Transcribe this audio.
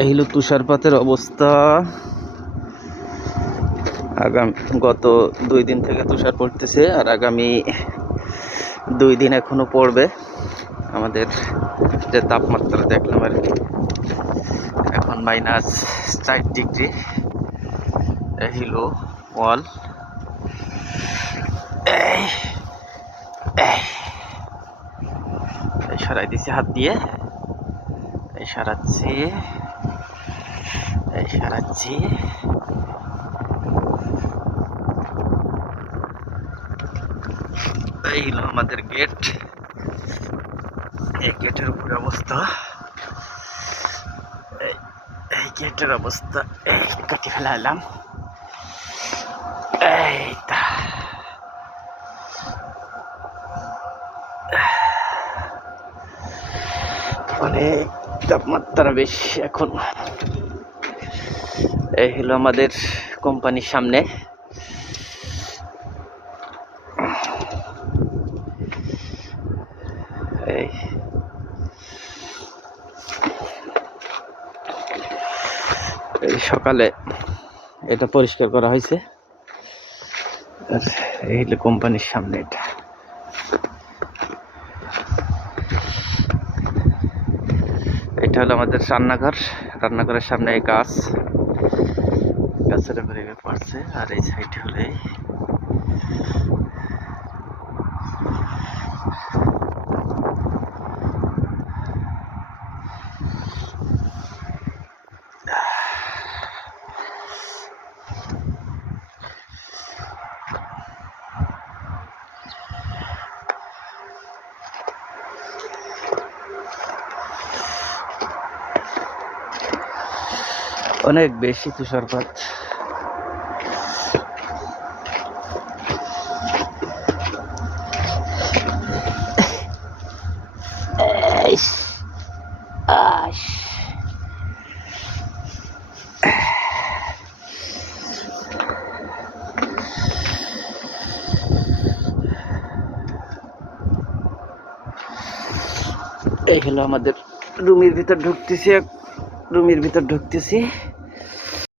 এই হলো তুষারপাতের অবস্থা। গত 2 দিন থেকে তুষার পড়তেছে, আর আগামী 2 দিন এখনো পড়বে। আমাদের যে তাপমাত্রা দেখলাম আর কি, এখন -4 ডিগ্রি। এই হলো ওয়াল। সরাই দিছি হাত দিয়ে, এই সারাচ্ছি। এই হলো আমাদের গেট। এই গেটের উপরে অবস্থা, এই গেটের অবস্থা এই কাটি ফেলাইলাম। অনেক তাপমাত্রা বেশি এখন। এই হলো আমাদের কোম্পানির সামনে। এই সকালে এটা পরিষ্কার করা হয়েছে। এই হলো কোম্পানির সামনে। এটা হলো আমাদের রান্নাঘরের সামনে এই গাছের উপরে পড়ছে। আর এই সাইড হলে অনেক বেশি তুষারপাত। এই হলো আমাদের রুমের ভিতর ঢুকতেছি।